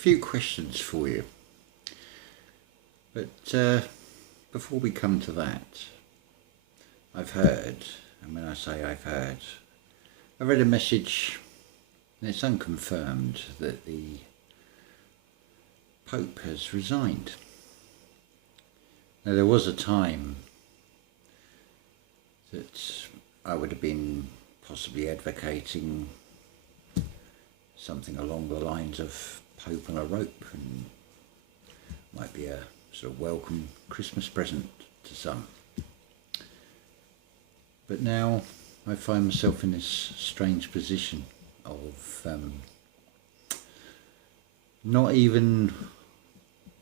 few questions for you. But before we come to that, I've heard, and when I say I've heard, I read a message, and it's unconfirmed, that the Pope has resigned. Now, there was a time that I would have been possibly advocating something along the lines of Pope on a rope, and might be a sort of welcome Christmas present to some. But now I find myself in this strange position of not even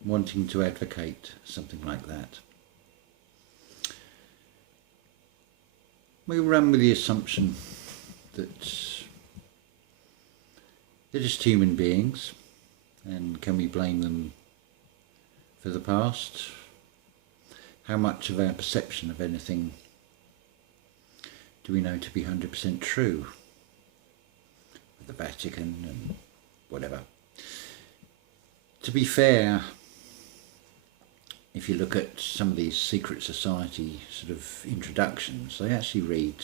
wanting to advocate something like that. We run with the assumption that they're just human beings, and can we blame them for the past? How much of our perception of anything do we know to be 100% true? With the Vatican and whatever. To be fair, if you look at some of these secret society sort of introductions, they actually read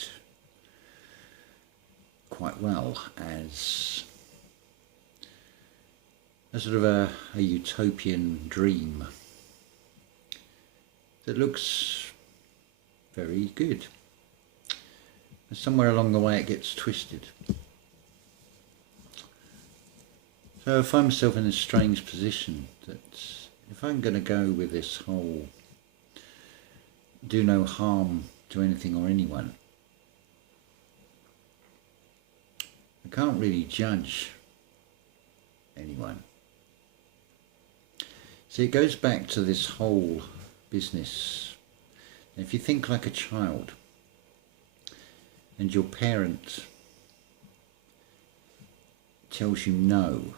quite well as a sort of a utopian dream that looks very good. But somewhere along the way it gets twisted. So I find myself in a strange position that if I'm going to go with this whole do no harm to anything or anyone, I can't really judge anyone. See, it goes back to this whole business. If you think like a child, and your parent tells you no,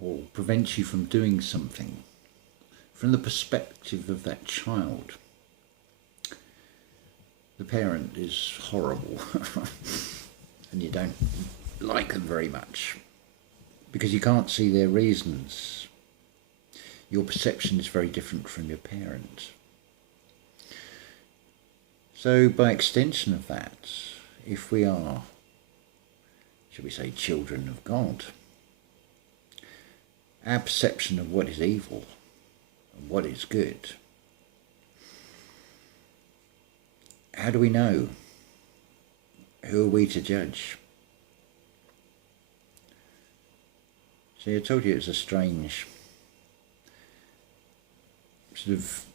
or prevents you from doing something, from the perspective of that child, the parent is horrible and you don't like them very much because you can't see their reasons. Your perception is very different from your parent. So by extension of that, if we are, shall we say, children of God, our perception of what is evil and what is good, how do we know? Who are we to judge? See, I told you it was a strange sort of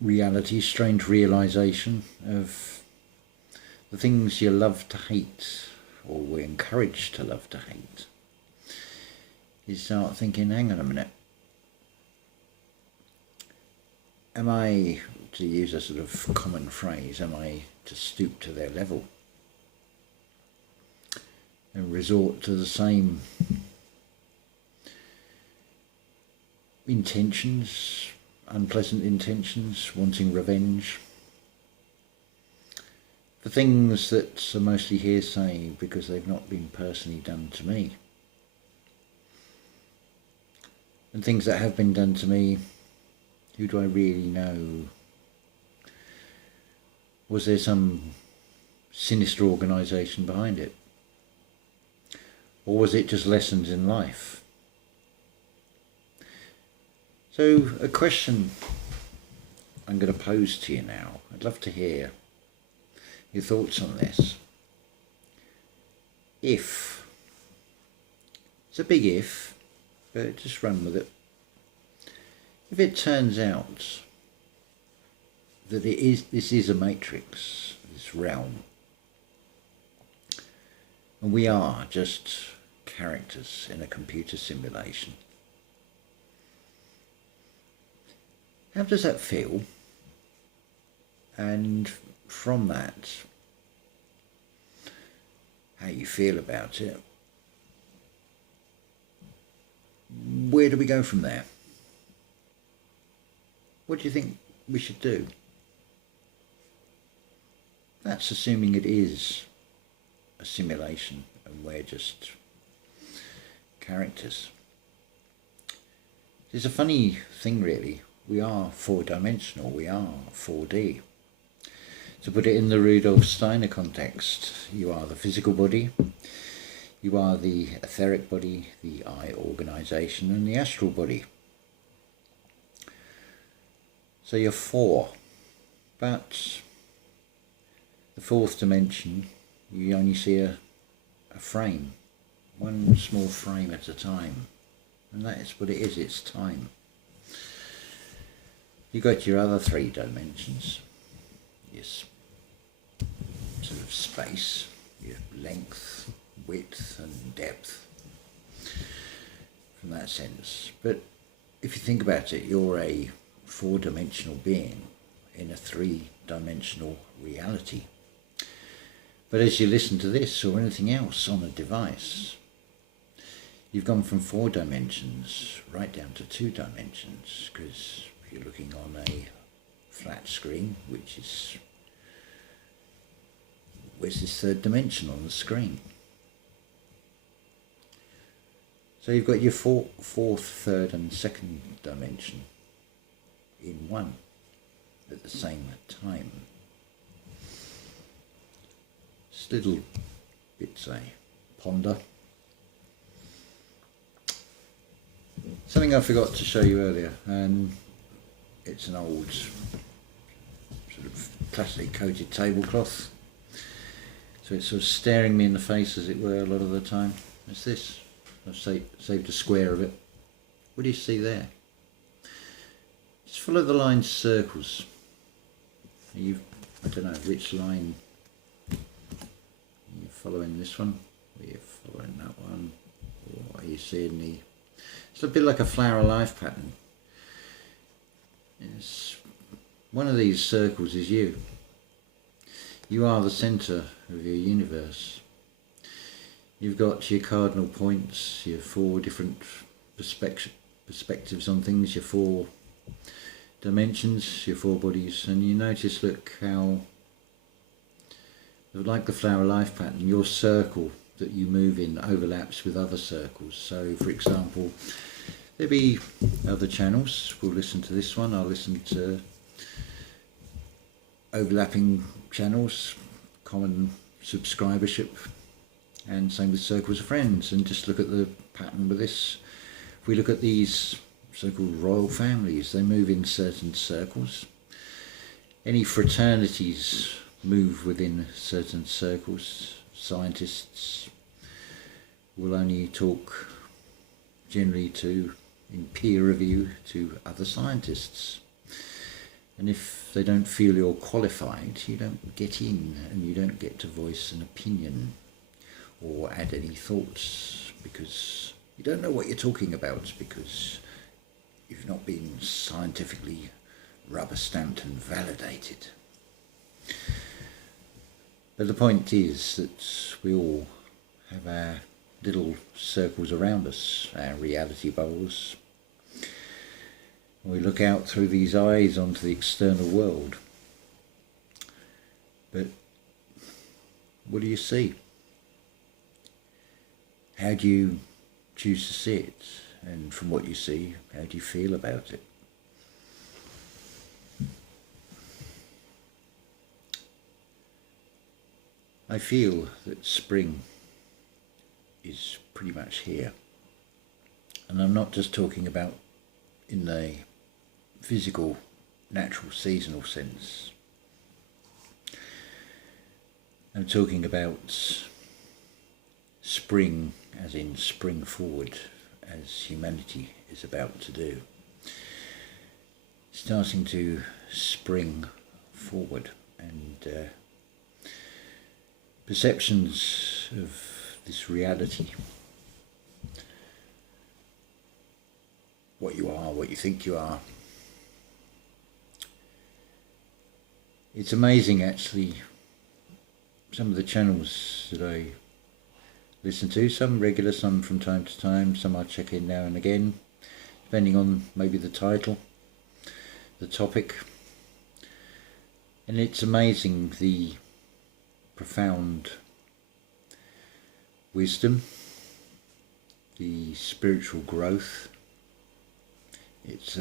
reality, strange realisation of the things you love to hate, or were encouraged to love to hate. You start thinking, hang on a minute, am I, to use a sort of common phrase, am I to stoop to their level and resort to the same intentions, unpleasant intentions, wanting revenge for things that are mostly hearsay because they've not been personally done to me? And things that have been done to me, who do I really know? Was there some sinister organisation behind it? Or was it just lessons in life? So a question I'm going to pose to you now. I'd love to hear your thoughts on this. If, it's a big if, but just run with it. If it turns out that this is a matrix, this realm, and we are just characters in a computer simulation, how does that feel? And from that, how you feel about it, where do we go from there? What do you think we should do? That's assuming it is a simulation and we're just characters. It's a funny thing really. We are four-dimensional, we are 4D. To put it in the Rudolf Steiner context, you are the physical body, you are the etheric body, the I organisation, and the astral body. So you're four, but the fourth dimension, you only see a frame, one small frame at a time, and that is what it is, it's time. You got your other three dimensions, yes, sort of space, your length, width and depth, from that sense. But if you think about it, you're a four-dimensional being in a three-dimensional reality. But as you listen to this or anything else on a device, you've gone from 4 dimensions right down to 2 dimensions, because you're looking on a flat screen, which is, where's this third dimension on the screen? So you've got your fourth, third and second dimension in one at the same time. Just little bits I ponder. Something I forgot to show you earlier, and it's an old sort of plastic coated tablecloth, so it's sort of staring me in the face, as it were, a lot of the time. It's this. I've saved a square of it. What do you see there? Just follow the line circles. I don't know which line. Are you following this one? Are you following that one? Or are you seeing the... It's a bit like a flower life pattern. It's, one of these circles is you. You are the centre of your universe. You've got your cardinal points, your 4 different perspectives on things, your 4 dimensions, your 4 bodies, and you notice, look how, like the flower life pattern, your circle that you move in overlaps with other circles. So for example, there'll be other channels, we'll listen to this one, I'll listen to overlapping channels, common subscribership, and same with circles of friends. And just look at the pattern with this. If we look at these so-called royal families, they move in certain circles. Any fraternities move within certain circles. Scientists will only talk generally in peer review to other scientists. And if they don't feel you're qualified, you don't get in, and you don't get to voice an opinion or add any thoughts, because you don't know what you're talking about, because you've not been scientifically rubber stamped and validated. But the point is that we all have our little circles around us, our reality bubbles. We look out through these eyes onto the external world. But what do you see? How do you choose to see it? And from what you see, how do you feel about it? I feel that spring is pretty much here. And I'm not just talking about in the physical, natural, seasonal sense. I'm talking about spring as in spring forward, as humanity is about to do. Starting to spring forward, and perceptions of this reality, what you are, what you think you are. It's amazing actually, some of the channels that I listen to, some regular, some from time to time, some I check in now and again, depending on maybe the title, the topic. And it's amazing the profound wisdom the spiritual growth. It's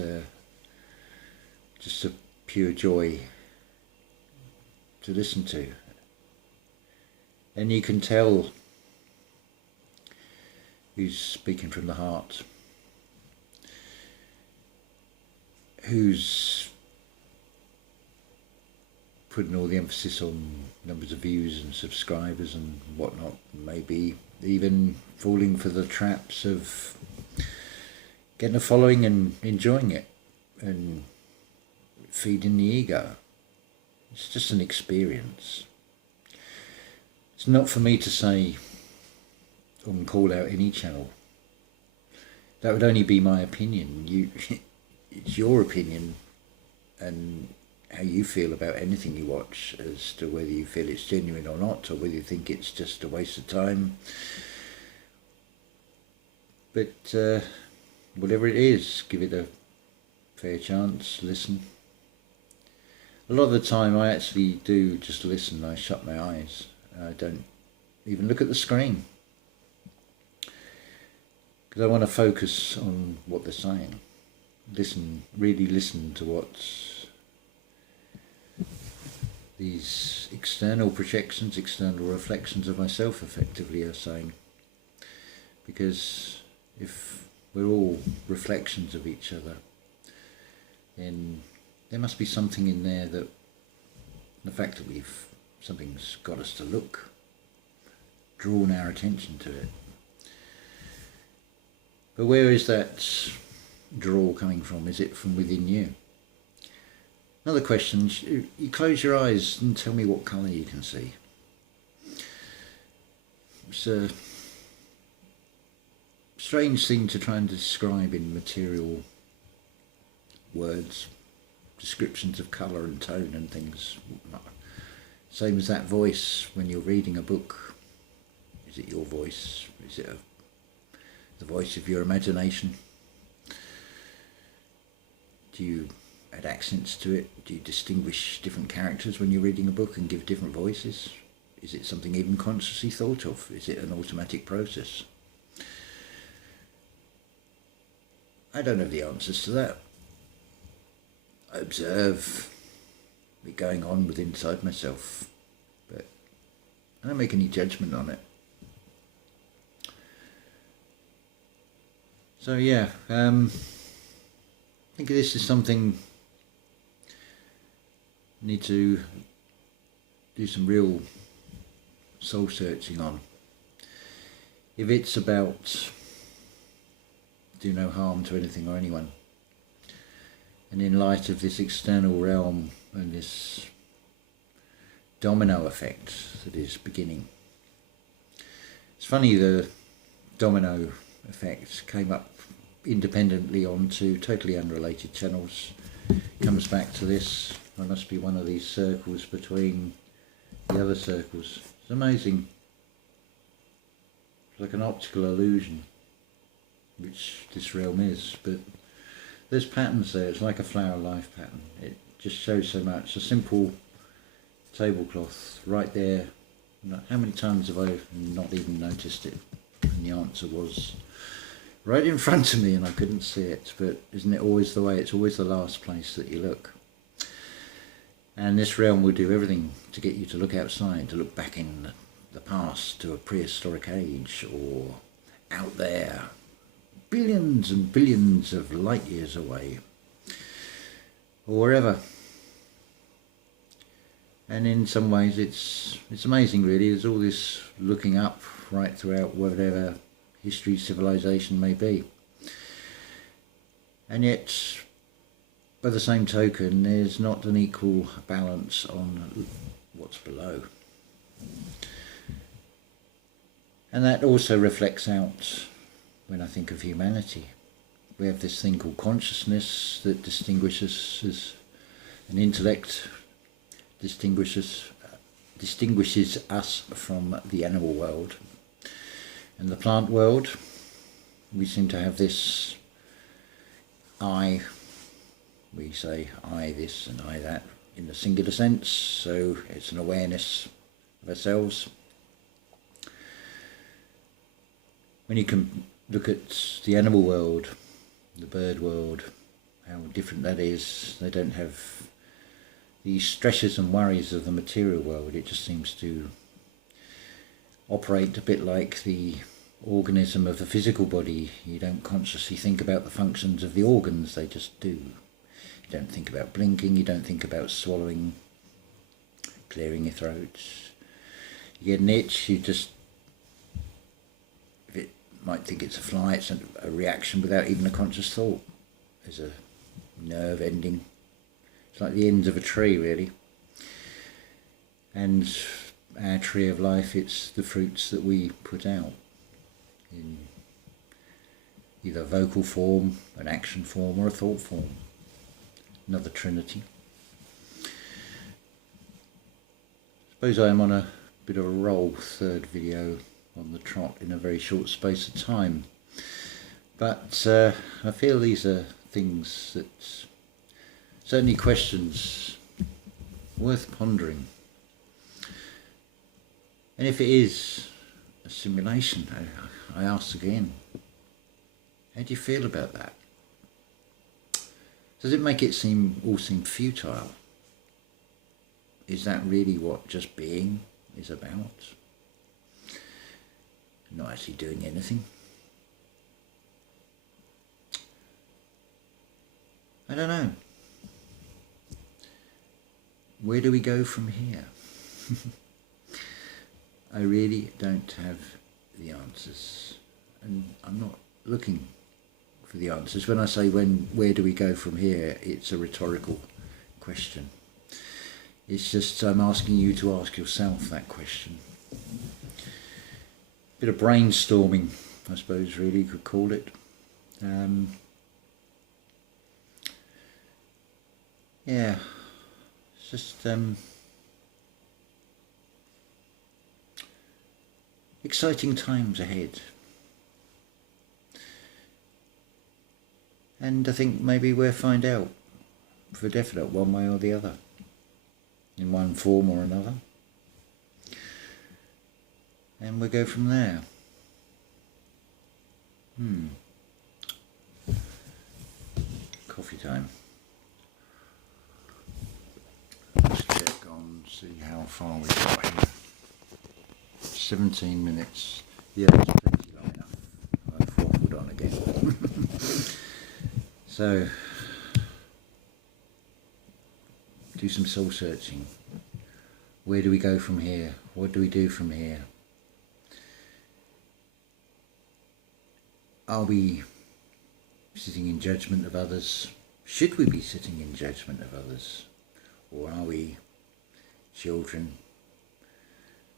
just a pure joy to listen to. And you can tell who's speaking from the heart, who's putting all the emphasis on numbers of views and subscribers and whatnot, maybe even falling for the traps of getting a following and enjoying it and feeding the ego. It's just an experience. It's not for me to say and call out any channel. That would only be my opinion. It's your opinion and how you feel about anything you watch as to whether you feel it's genuine or not, or whether you think it's just a waste of time. But whatever it is, give it a fair chance, listen. A lot of the time I actually do just listen. I shut my eyes. I don't even look at the screen, because I want to focus on what they're saying. Really listen to what these external projections, external reflections of myself effectively are saying. Because if we're all reflections of each other, then there must be something in there that, the fact that something's got us to look, drawn our attention to it. But where is that draw coming from? Is it from within you? Another question, you close your eyes and tell me what colour you can see. It's a strange thing to try and describe in material words, descriptions of colour and tone and things. Same as that voice when you're reading a book. Is it your voice? Is it the voice of your imagination? Do you add accents to it? Do you distinguish different characters when you're reading a book and give different voices? Is it something even consciously thought of? Is it an automatic process? I don't know the answers to that. I observe it going on within inside myself, but I don't make any judgment on it. So yeah, I think this is something I need to do some real soul searching on. If it's about do no harm to anything or anyone, and in light of this external realm and this domino effect that is beginning. It's funny, the domino effect came up independently onto totally unrelated channels. Comes back to this. There must be one of these circles between the other circles. It's amazing. It's like an optical illusion, which this realm is, but there's patterns there. It's like a flower life pattern. It just shows so much. A simple tablecloth right there. How many times have I not even noticed it? And the answer was right in front of me and I couldn't see it. But isn't it always the way? It's always the last place that you look. And this realm will do everything to get you to look outside, to look back in the past, to a prehistoric age, or out there, billions and billions of light years away, or wherever. And in some ways it's amazing really. There's all this looking up right throughout whatever history, civilization may be. And yet, by the same token, there's not an equal balance on what's below. And that also reflects out when I think of humanity. We have this thing called consciousness that distinguishes us, an intellect distinguishes us from the animal world. In the plant world, we seem to have this I. We say I this and I that in the singular sense, so it's an awareness of ourselves. When you look at the animal world, the bird world, how different that is. They don't have the stresses and worries of the material world. It just seems to operate a bit like the organism of the physical body. You don't consciously think about the functions of the organs, they just do. You don't think about blinking, you don't think about swallowing, clearing your throat. You get an itch, you just, if it might think it's a fly, it's a reaction without even a conscious thought. There's a nerve ending. It's like the ends of a tree, really. And our tree of life, it's the fruits that we put out in either vocal form, an action form, or a thought form. Another trinity. Suppose I am on a bit of a roll, third video on the trot in a very short space of time. But I feel these are things that, certainly questions worth pondering. And if it is a simulation, I ask again, how do you feel about that? Does it make it all seem futile? Is that really what just being is about? Not actually doing anything? I don't know. Where do we go from here? I really don't have the answers, and I'm not looking for the answers. When I say where do we go from here, it's a rhetorical question. It's just I'm asking you to ask yourself that question. Bit of brainstorming, I suppose, really you could call it. Yeah, it's just exciting times ahead. And I think maybe we'll find out for definite one way or the other, in one form or another. And we'll go from there. Coffee time. Let's check on, see how far we've got here. 17 minutes. Yeah, it's plenty long enough. I've waffled on again. So, do some soul searching. Where do we go from here? What do we do from here? Are we sitting in judgment of others? Should we be sitting in judgment of others? Or are we children?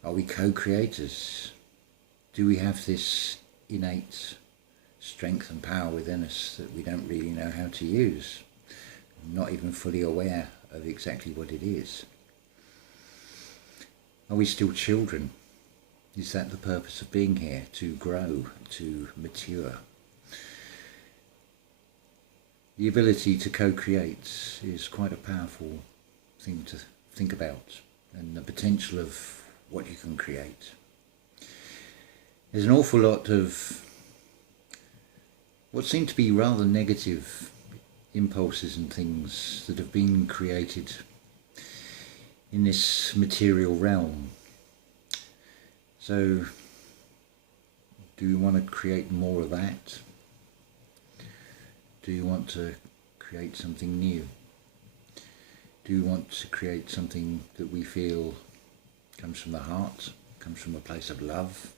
Are we co-creators? Do we have this innate strength and power within us that we don't really know how to use? Not even fully aware of exactly what it is. Are we still children? Is that the purpose of being here? To grow, to mature? The ability to co-create is quite a powerful thing to think about, and the potential of what you can create. There's an awful lot of what seem to be rather negative impulses and things that have been created in this material realm. So, do you want to create more of that? Do you want to create something new? Do you want to create something that we feel comes from the heart, comes from a place of love,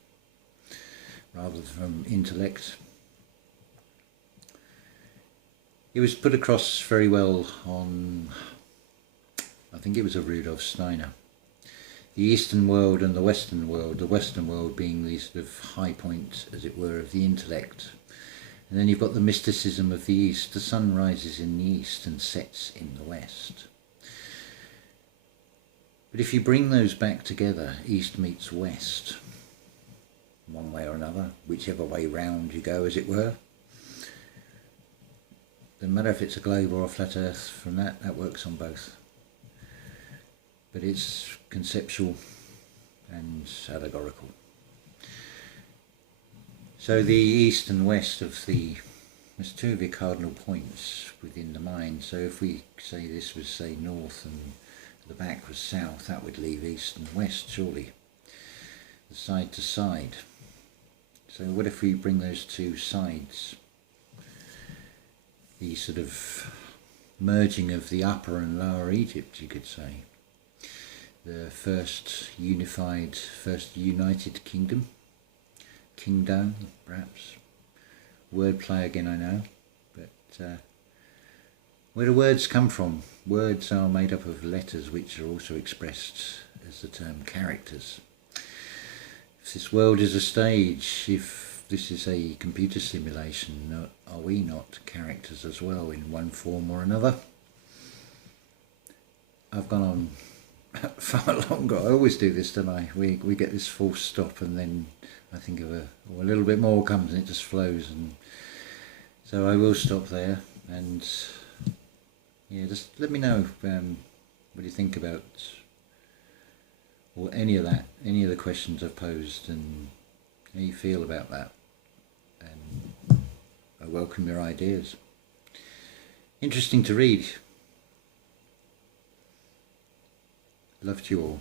rather than from intellect? It was put across very well on, I think it was a Rudolf Steiner. The Eastern world and the Western world being the sort of high point, as it were, of the intellect. And then you've got the mysticism of the East. The sun rises in the East and sets in the West. But if you bring those back together, East meets West, one way or another, whichever way round you go, as it were, doesn't matter if it's a globe or a flat earth, from that works on both. But it's conceptual and allegorical. So the east and west of there's two of your cardinal points within the mind. So if we say this was, say, north and the back was south, that would leave east and west, surely, the side to side. So what if we bring those two sides, the sort of merging of the upper and lower Egypt, you could say, the first united kingdom, perhaps, wordplay again, I know, but where do words come from? Words are made up of letters which are also expressed as the term characters. If this world is a stage, if this is a computer simulation, are we not characters as well in one form or another? I've gone on far longer. I always do this, don't I? We get this full stop and then I think of a little bit more comes and it just flows, and so I will stop there. And yeah, just let me know what you think about or any of the questions I've posed and how you feel about that, and I welcome your ideas. Interesting to read. Love to you all.